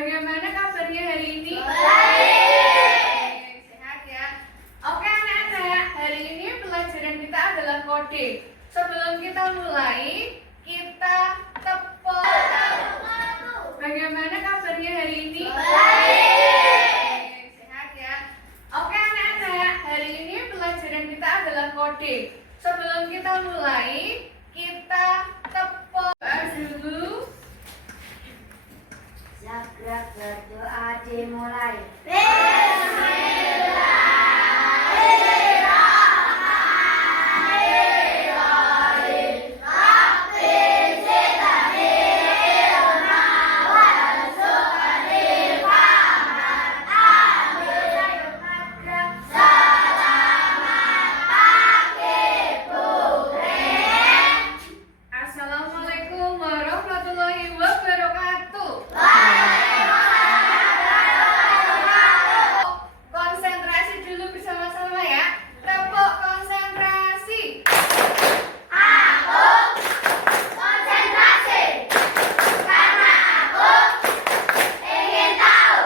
Bagaimana kabarnya hari ini? Baik. Sehat ya. Oke anak-anak, hari ini pelajaran kita adalah kode. Sebelum kita mulai, kita tepuk. Bagaimana kabarnya hari ini? Baik. Sehat ya. Oke anak-anak, hari ini pelajaran kita adalah kode. Sebelum kita mulai, kita tepuk dulu. Segera berdoa dimulai. Assalamualaikum warahmatullahi wabarakatuh. Konsentrasi dulu bersama-sama ya. Tepuk konsentrasi. Konsentrasi, karena aku ingin tahu.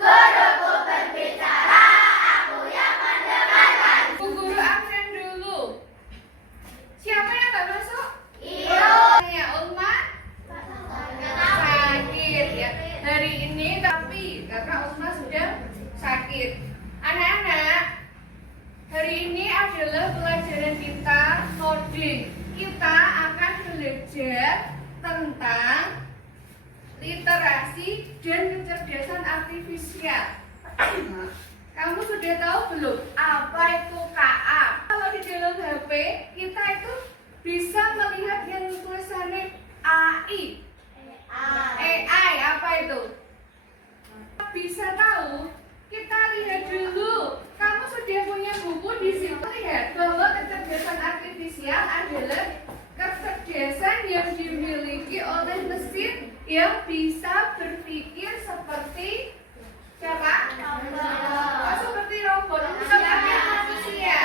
Guruku berbicara, aku yang mendengarkan. Bu guru absen dulu. Siapa yang tak masuk? Iyo. Ya, Ulma sakit ya. Hari ini tapi kakak Ulma sudah sakit. Anak-anak, hari ini adalah pelajaran kita coding. Kita akan belajar tentang literasi dan kecerdasan artifisial. Kamu sudah tahu belum apa itu KA? Kalau di dalam HP kita itu bisa melihat yang tulisannya AI. AI apa itu? Bisa tahu? Kita lihat dulu. Kamu sudah punya buku di situ, lihat bahwa kecerdasan artifisial adalah kecerdasan yang dimiliki oleh mesin yang bisa berpikir seperti siapa? Oh, seperti robot, seperti manusia.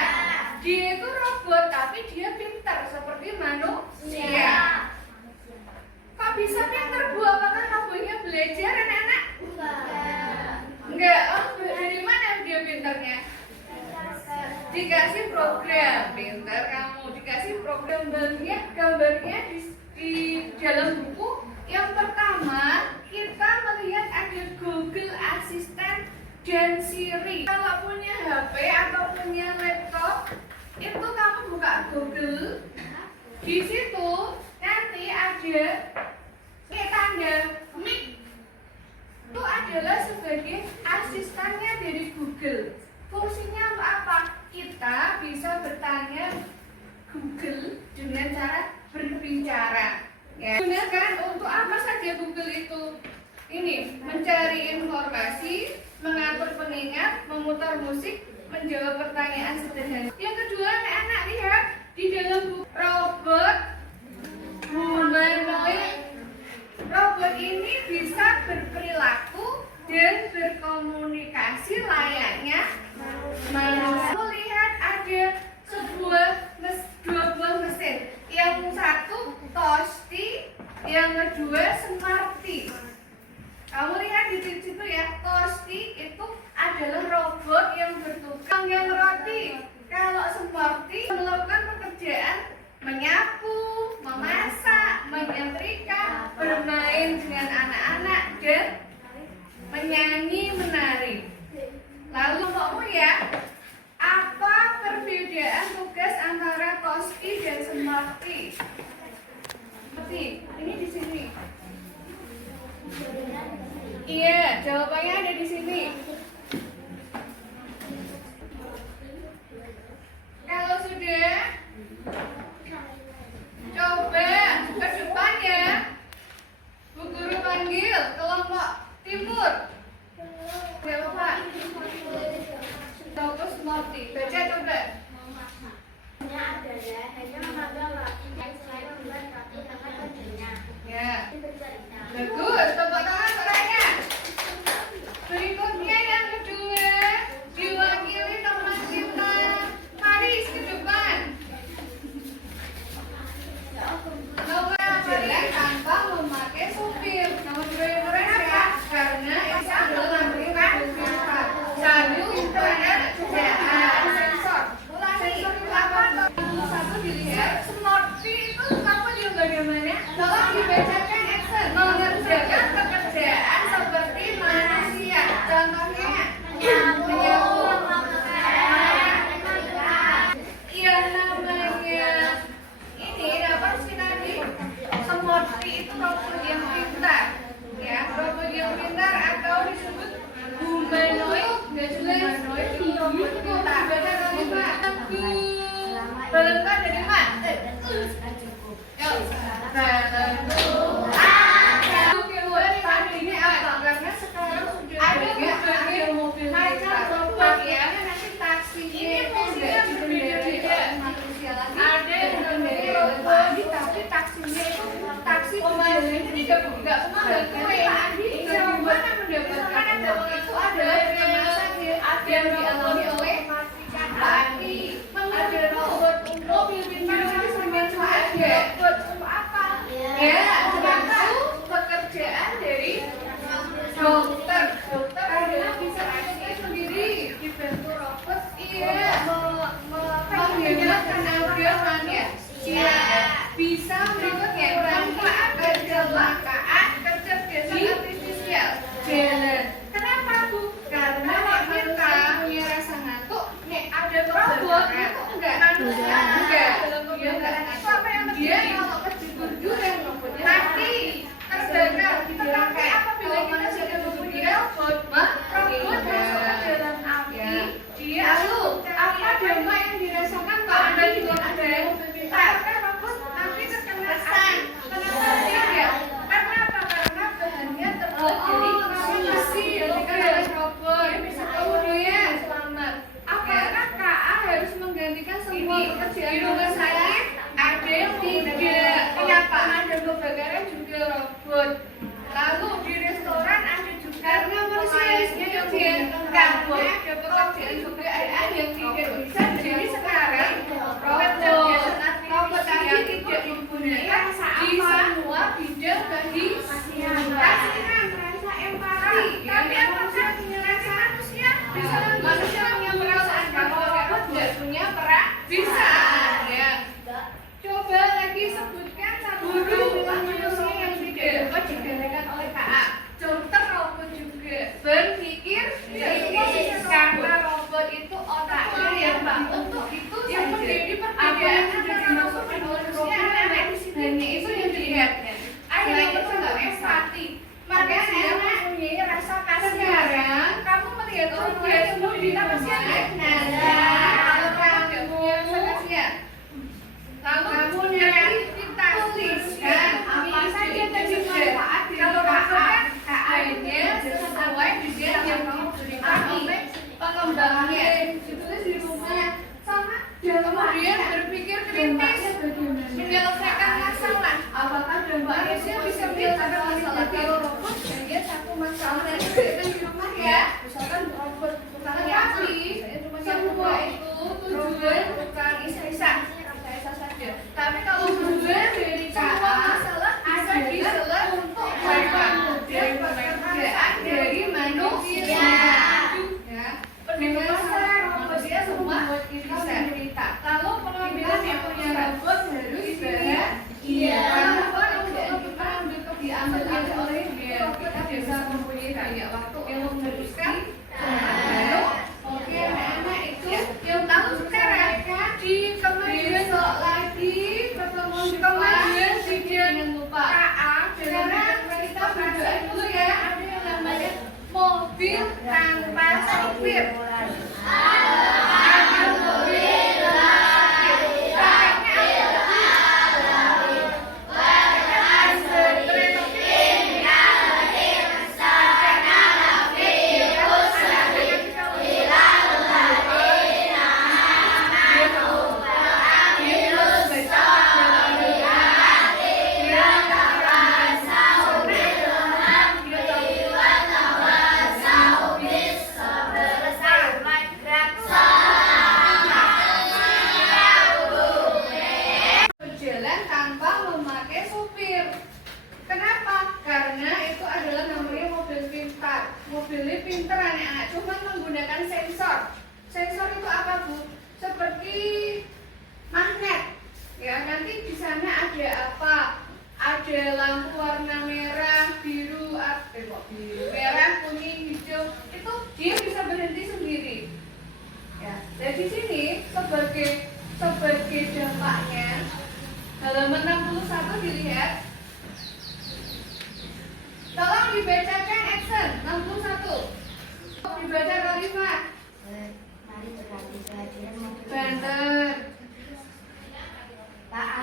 Dia itu robot tapi dia pintar seperti manusia. Kok bisa pintar Bu? Apakah kamunya belajar anak-anak? Enggak. Oh, dari mana dia pintarnya? Dikasih program, pintar kamu. Dikasih program gambarnya di dalam buku. Yang pertama, kita melihat ada Google Assistant dan Siri. Kalau punya HP atau punya laptop, itu kamu buka Google. Di situ nanti ada tanda mic. Itu adalah sebagai asistennya dari Google. Fungsinya untuk apa? Kita bisa bertanya Google dengan cara berbicara. Ya. Gunakan untuk apa saja Google itu? Ini mencari informasi, mengatur pengingat, memutar musik, menjawab pertanyaan sederhana. Yang kedua, anak-anak lihat di dalam buku robot humanoid. Robot ini bisa berperilaku dan berkomunikasi layaknya manusia. Lihat ada dua buah mesin. Yang satu Tosti, yang kedua Smarty. Kamu lihat di situ ya, Tosti itu adalah robot yang bertugas yang roti. Kalau Smarty melakukan pekerjaan menyapu, memasak, menyetrika, bermain dengan anak-anak dan menyanyi menari. Lalu kamu ya, apa perbedaan tugas antara Tosti dan Smarty? Ini di sini. Iya, jawabannya ada di sini. Kalau sudah, coba ke depan ya. Bu guru panggil kelompok timur. Siapa Pak? Terus Smarty. Baca coba. Hanya mengambil roti dan selain membuat roti dengan kerjanya. Ya. Bagus, tepuk tangan orangnya. Berikut Balonku ada 5. Yuk. Balonku ada. Oke, tadi ini apa? Karena sekarang sudah ada mobil robot ya. Nanti taksi ini fungsinya berbeda-beda. Ada yang namanya robot, tapi taksinya itu taksi pemandangan tidak membantu ya. Bagaimana mendapatkan uang itu adalah ada yang dialami oleh Ati, ada robot mobil pintar itu semacam ada buat apa? Ya, membantu pekerjaan dari dokter adalah bisa sendiri dibantu robot menghilangkan audio ya bisa berikutnya tanpa ada kecelakaan kecerdasan artifisial jalan. Kenapa Bu? Karena kita punya rasa ngantuk. Nih ada robot itu enggak manusia enggak itu apa yang terjadi kalau kejujuran robotnya mati terbakar. Tetapi apabila kita sudah mempunyai robot robot masuk ke dalam api dia lalu apa dampak yang dirasakan kalau Anda juga ada yang karena robot nanti terkena api. Kenapa tidak? Karena apa? Karena bahannya terbuat dari besi. Ketika robot kemudian selamat. Apakah KA harus menggantikan semua pekerjaan di rumah sakit? Ada yang tidak. Kenapa? Ada kebakaran juga robot. Lalu di restoran ada juga karena manusianya yang kabur. Ada pekerjaan juga ada yang tidak bisa. Jadi sekarang robot tadi tidak digunakan di semua bidang bagi kasihan, rasa empati. Tapi apakah rasa manusia bisa manusia punya perasaan kalau robot tidak punya perasaan? Bisa. Ya. Coba lagi sebutkan satu manusia yang tidak dapat digantikan oleh KA. Dokter robot juga berpikir karena robot itu otaknya yang untuk itu yang menjadi perbedaan antara robot dan manusia adalah hanya itu yang dilihat. Akhirnya itu nggak empati. Maka dia mempunyai rasa kasihan. Sekarang kamu melihat orang lain yang menderita kasihan. Kalau kamu nggak punya rasa kasihan, kamu nanti kita tuliskan apa saja tadi manfaat kalau rasakan hanya sesuai dengan yang kamu berikan oleh pengembangnya. Ditulis di rumah sama dan kemudian berpikir kritis menyelesaikan masalah. Apakah manusia bisa menyelesaikan masalah kalau robot hanya satu masalah yang berkaitan di rumah ya? Misalkan robot tapi semua itu tujuan bukan isa-isa saja. Tapi kalau tujuan dari semua masalah bisa diselesaikan untuk dari pekerjaan dari manusia. Ya, penjelasan robot dia semua bisa cerita. Kalau pengambilan yang punya robot harus iya. Karena kalau kita diambil oleh dia, kita bisa mempunyai banyak waktu yang menghabiskan. Oke, anak-anak itu yang tahu sekarang di kemudian lagi ketemu kemudian jangan lupa KA. Sekarang kita belajar dulu ya. Ada yang namanya mobil tanpa sopir. Ada mobil mobilnya pinter anak-anak, cuma menggunakan sensor. Sensor itu apa Bu? Seperti magnet. Ya, nanti di sana ada apa? Ada lampu warna merah, biru, merah, kuning, hijau. Itu dia bisa berhenti sendiri. Ya, dari sini sebagai dampaknya halaman 61 dilihat. Tolong dibacakan action 61. Dibaca Karifah. Mari berlatih kehadiran mobil Benar.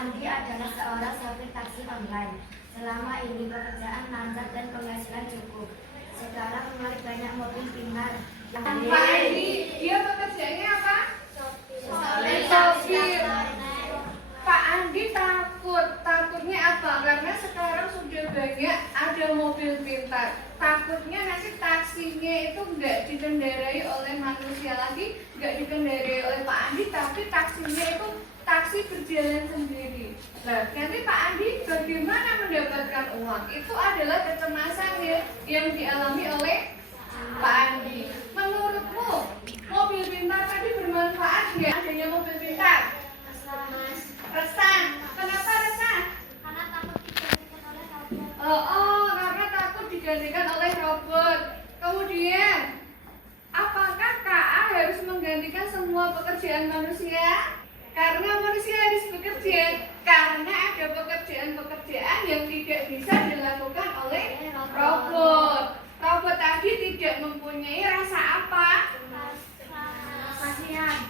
Andi adalah seorang sopir taksi online. Selama ini pekerjaan lancar dan penghasilan cukup. Sekarang mulai banyak mobil pintar. Pak Andi, dia pekerjaannya apa? Sopir. Pak Andi takutnya apa? Karena sekarang sudah banyak ada mobil pintar. Takutnya nanti taksinya itu nggak dikendarai oleh manusia lagi, nggak dikendarai oleh Pak Andi, tapi taksinya itu taksi berjalan sendiri. Nah, nanti Pak Andi bagaimana mendapatkan uang? Itu adalah kecemasan yang dialami oleh Pak Andi. Menurutmu, mobil pintar tadi bermanfaat nggak adanya mobil pintar? Resah. Kenapa resah? Karena takut digantikan oleh robot. Karena takut digantikan oleh robot. Kemudian, apakah KA harus menggantikan semua pekerjaan manusia? Karena manusia harus bekerja. Karena ada pekerjaan-pekerjaan yang tidak bisa dilakukan oleh robot. Robot tadi tidak mempunyai rasa apa?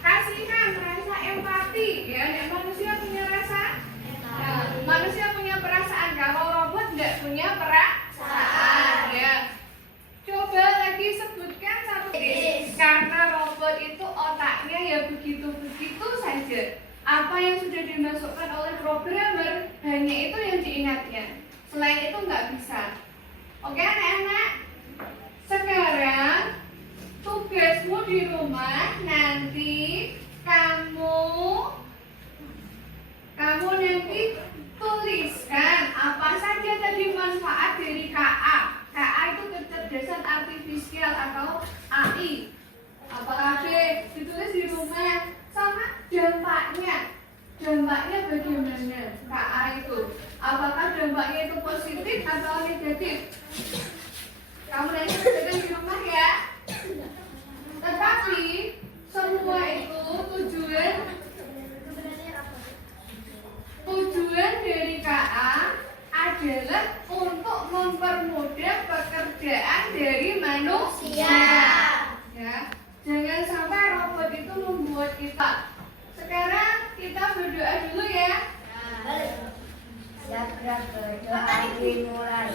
Kasihan, rasa empati. Ya, manusia punya rasa. Nah, manusia punya perasaan. Kalau robot nggak punya perasaan, ya. Coba lagi sebutkan satu case. Karena robot itu otaknya ya begitu-begitu saja. Apa yang sudah dimasukkan oleh programmer hanya itu yang diingatnya. Selain itu nggak bisa. Oke anak-anak. Sekarang tugasmu di rumah nanti kamu nanti tuliskan apa saja tadi manfaat dari KA. KA itu kecerdasan artifisial atau AI. Apakah ditulis di rumah sama dampaknya. Dampaknya bagaimana KA itu? Apakah dampaknya itu positif atau negatif? Kamu nanti tuliskan di rumah ya. Tetapi semua itu tujuan dari KA adalah untuk mempermudah pekerjaan dari manusia. Ya, jangan sampai robot itu membuat kita. Sekarang kita berdoa dulu ya. Segera berdoa dimulai.